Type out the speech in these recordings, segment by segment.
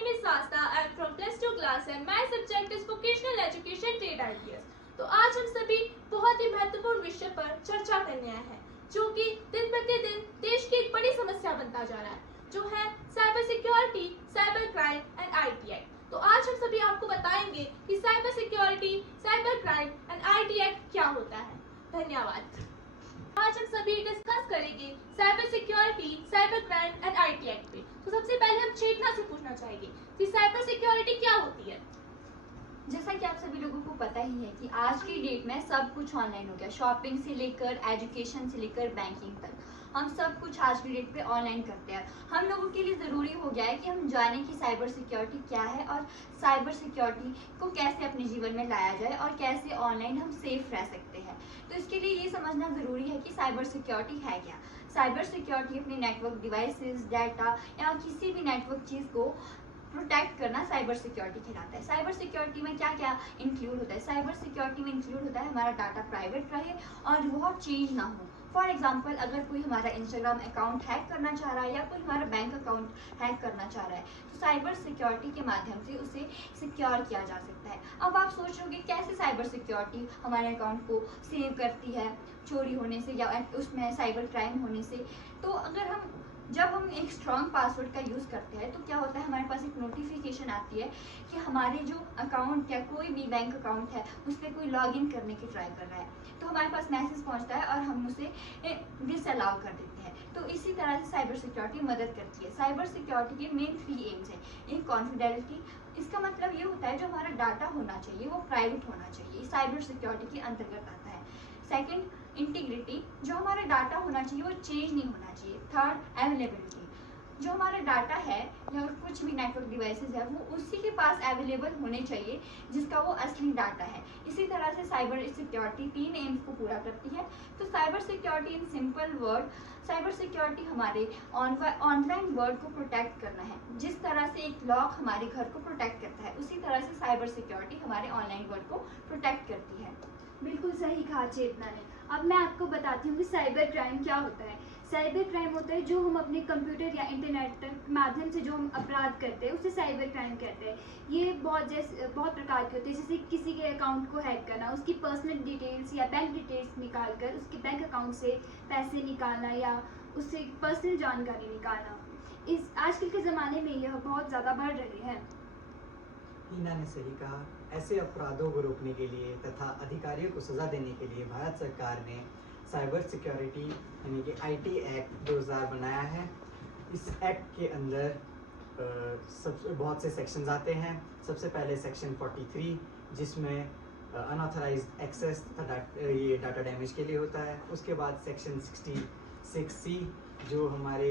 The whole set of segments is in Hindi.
name is Swasta. I am from plus 2 class and my subject is vocational education trade ideas. तो आज हम सभी बहुत ही महत्वपूर्ण विषय पर चर्चा करने आए हैं, जो कि दिन प्रतिदिन देश की एक बड़ी समस्या बनता जा रहा है, जो है cyber security, cyber crime and IT act. तो आज हम सभी आपको बताएंगे कि cyber security, cyber crime and IT act क्या होता है। धन्यवाद। आज हम सभी डिस्कस करेंगे cyber security, cyber crime and IT act पे। तो सबसे पहले हम चेतना से पूछना चाहेंगे कि साइबर सिक्योरिटी क्या होती है। जैसा कि आप सभी लोगों को पता ही है कि आज की डेट में सब कुछ ऑनलाइन हो गया। शॉपिंग से लेकर एजुकेशन से लेकर बैंकिंग तक हम सब कुछ आज की डेट पे ऑनलाइन करते हैं। हम लोगों के लिए ज़रूरी हो गया है कि हम जानें कि साइबर सिक्योरिटी क्या है और साइबर सिक्योरिटी को कैसे अपने जीवन में लाया जाए और कैसे ऑनलाइन हम सेफ रह सकते हैं। तो इसके लिए ये समझना ज़रूरी है कि साइबर सिक्योरिटी है क्या। साइबर सिक्योरिटी अपने नेटवर्क डिवाइसेस, डाटा या किसी भी नेटवर्क चीज़ को प्रोटेक्ट करना साइबर सिक्योरिटी कहलाता है। साइबर सिक्योरिटी में क्या क्या इंक्लूड होता है? साइबर सिक्योरिटी में इंक्लूड होता है हमारा डाटा प्राइवेट रहे और वो चेंज ना हो। फॉर एग्जाम्पल, अगर कोई हमारा इंस्टाग्राम अकाउंट हैक करना चाह रहा है या कोई हमारा बैंक अकाउंट हैक करना चाह रहा है, तो साइबर सिक्योरिटी के माध्यम से उसे सिक्योर किया जा सकता है। अब आप सोच रहे होंगे कैसे साइबर सिक्योरिटी हमारे अकाउंट को सेव करती है चोरी होने से या उसमें साइबर क्राइम होने से। तो जब हम एक स्ट्रॉन्ग पासवर्ड का यूज़ करते हैं तो क्या होता है, हमारे पास एक नोटिफिकेशन आती है कि हमारे जो अकाउंट या कोई भी बैंक अकाउंट है उस पर कोई लॉगिन करने की ट्राई कर रहा है। तो हमारे पास मैसेज पहुंचता है और हम उसे डिसअलाउ कर देते हैं। तो इसी तरह से साइबर सिक्योरिटी मदद करती है। साइबर सिक्योरिटी के मेन 3 एम्स हैं। एक कॉन्फिडेंशियलिटी, इसका मतलब ये होता है जो हमारा डाटा होना चाहिए वो प्राइवेट होना चाहिए, साइबर सिक्योरिटी के अंतर्गत आता है। सेकंड, इंटीग्रिटी, जो हमारा डाटा होना चाहिए वो चेंज नहीं होना चाहिए। थर्ड, अवेलेबिलिटी, जो हमारा डाटा है या कुछ भी नेटवर्क डिवाइसेस है वो उसी के पास अवेलेबल होने चाहिए जिसका वो असली डाटा है। इसी तरह से साइबर सिक्योरिटी 3 एम्स को पूरा करती है। तो cyber security in simple word, cyber security हमारे ऑनलाइन वर्ल्ड को प्रोटेक्ट करना है। जिस तरह से एक लॉक हमारे घर को प्रोटेक्ट करता है, उसी तरह से साइबर सिक्योरिटी हमारे ऑनलाइन वर्ल्ड को प्रोटेक्ट करती है। बिल्कुल सही कहा चेतना ने। अब मैं आपको बताती हूँ कि साइबर क्राइम क्या होता है। साइबर क्राइम होता है जो हम अपने कंप्यूटर या इंटरनेट के माध्यम से जो हम अपराध करते हैं उसे साइबर क्राइम कहते हैं। ये बहुत प्रकार के होते हैं, जैसे किसी के अकाउंट को हैक करना, उसकी पर्सनल डिटेल्स या बैंक डिटेल्स निकाल कर उसके बैंक अकाउंट से पैसे निकालना या उससे पर्सनल जानकारी निकालना। इस आजकल के ज़माने में यह बहुत ज़्यादा बढ़ रही है। हीना ने सही कहा। ऐसे अपराधों को रोकने के लिए तथा अधिकारियों को सजा देने के लिए भारत सरकार ने साइबर सिक्योरिटी यानी कि आईटी एक्ट 2000 बनाया है। इस एक्ट के अंदर बहुत से सेक्शंस आते हैं। सबसे पहले सेक्शन 43 जिसमें अनऑथराइज्ड एक्सेस तथा ये डाटा डैमेज के लिए होता है। उसके बाद सेक्शन 66C जो हमारे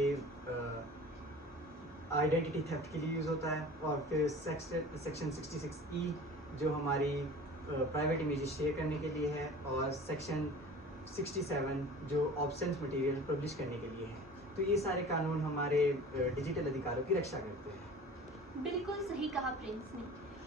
आइडेंटिटी थेफ्ट के लिए यूज़ होता है, और फिर सेक्शन 66E जो हमारी प्राइवेट इमेजेस शेयर करने के लिए है, और सेक्शन 67 जो ऑब्सेंस मटेरियल पब्लिश करने के लिए है। तो ये सारे कानून हमारे डिजिटल अधिकारों की रक्षा करते हैं। बिल्कुल सही कहा प्रिंस ने।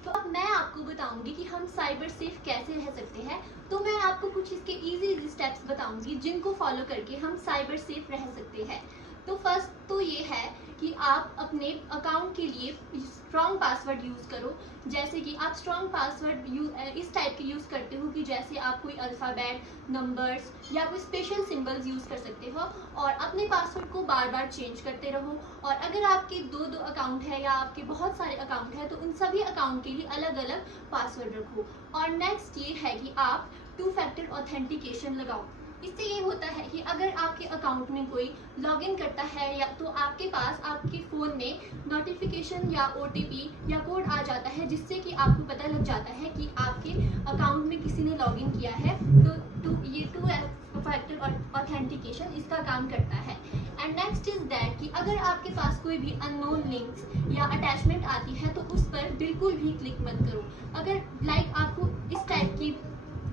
तो अब मैं आपको बताऊंगी कि हम साइबर सेफ कैसे रह सकते हैं। तो मैं आपको कुछ इसके इजी स्टेप्स बताऊंगी जिनको फॉलो करके हम साइबर सेफ रह सकते हैं। तो फर्स्ट तो ये है कि आप अपने अकाउंट के लिए स्ट्रॉन्ग पासवर्ड यूज़ करो। जैसे कि आप स्ट्रॉन्ग पासवर्ड इस टाइप के यूज़ करते हो कि जैसे आप कोई अल्फ़ाबेट, नंबर्स या कोई स्पेशल सिंबल्स यूज़ कर सकते हो, और अपने पासवर्ड को बार बार चेंज करते रहो। और अगर आपके दो अकाउंट है या आपके बहुत सारे अकाउंट है तो उन सभी अकाउंट के लिए अलग अलग पासवर्ड रखो। और नेक्स्ट ये है कि आप 2 फैक्टर ऑथेंटिकेशन लगाओ। इससे ये होता है कि अगर आपके अकाउंट में कोई लॉगिन करता है या तो आपके पास आपके फ़ोन में नोटिफिकेशन या OTP या कोड आ जाता है जिससे कि आपको पता लग जाता है कि आपके अकाउंट में किसी ने लॉगिन किया है। तो ये 2 फैक्टर ऑथेंटिकेशन इसका काम करता है। एंड नेक्स्ट इज दैट कि अगर आपके पास कोई भी अननोन लिंक्स या अटैचमेंट आती है तो उस पर बिल्कुल भी क्लिक मत करो। अगर आपको इस टाइप की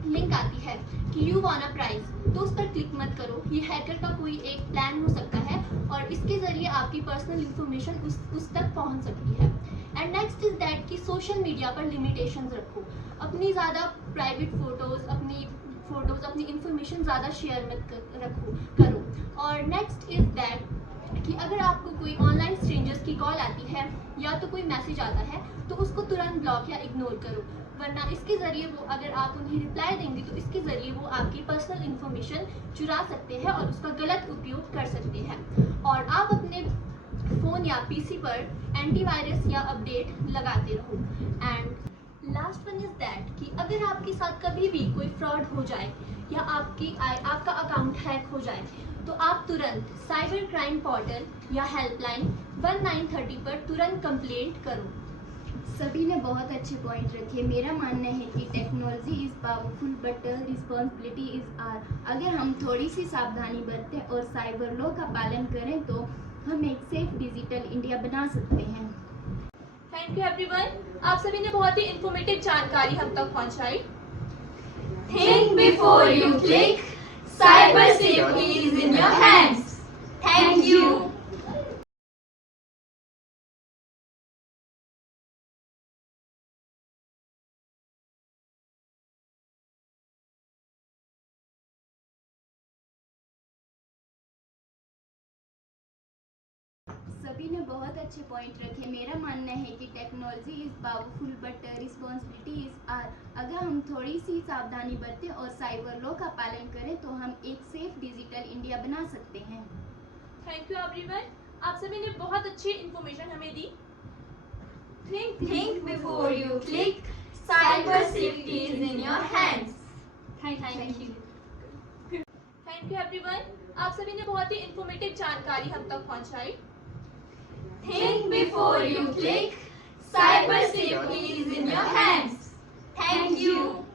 लिंक आती है कि यू वांट अ प्राइज, तो उस पर क्लिक मत करो। ये हैकर का कोई एक प्लान हो सकता है और इसके ज़रिए आपकी पर्सनल इंफॉर्मेशन उस तक पहुंच सकती है। एंड नेक्स्ट इज दैट कि सोशल मीडिया पर लिमिटेशंस रखो। अपनी ज़्यादा प्राइवेट फ़ोटोज़, अपनी इंफॉर्मेशन ज़्यादा शेयर मत करो। और नेक्स्ट इज दैट कि अगर आपको कोई ऑनलाइन स्ट्रेंजर्स की कॉल आती है या तो कोई मैसेज आता है तो उसको तुरंत ब्लॉक या इग्नोर करो, वरना इसके ज़रिए वो, अगर आप उन्हें रिप्लाई देंगे तो इसके ज़रिए वो आपकी पर्सनल इन्फॉर्मेशन चुरा सकते हैं और उसका गलत उपयोग कर सकते हैं। और आप अपने फ़ोन या पीसी पर एंटीवायरस या अपडेट लगाते रहो। And last one is that कि अगर आपके साथ कभी भी कोई फ्रॉड हो जाए या आपका अकाउंट हैक हो जाए तो आप तुरंत साइबर क्राइम पोर्टल या हेल्पलाइन 1930 पर तुरंत कंप्लेंट करो। सभी ने बहुत अच्छे पॉइंट रखे। मेरा मानना है कि technology is powerful but responsibility is are. अगर हम थोड़ी सी सावधानी बरतें और साइबर लॉ का पालन करें तो हम एक सेफ डिजिटल इंडिया बना सकते हैं। थैंक यू एवरीवन, आप सभी ने बहुत ही इंफॉर्मेटिव जानकारी हम तक पहुंचाई। Think before you click. Cyber safety is in your hands. Thank you. सभी ने बहुत अच्छे पॉइंट रखे। मेरा मानना है कि technology is powerful but responsibility is are. अगर हम थोड़ी सी सावधानी बरतें और साइबर लॉ का पालन करें तो हम एक सेफ डिजिटल इंडिया बना सकते हैं। थैंक यू एवरीवन, आप सभी ने बहुत अच्छी इंफॉर्मेशन हमें दी। Think before you click. Cyber safety is in your hands. Thank you. Thank you everyone, आप सभी ने बहुत ही इंफॉर्मेटिव जानकारी हम तक पहुंचाई। Think before you click. Cyber safety is in your hands. Thank you.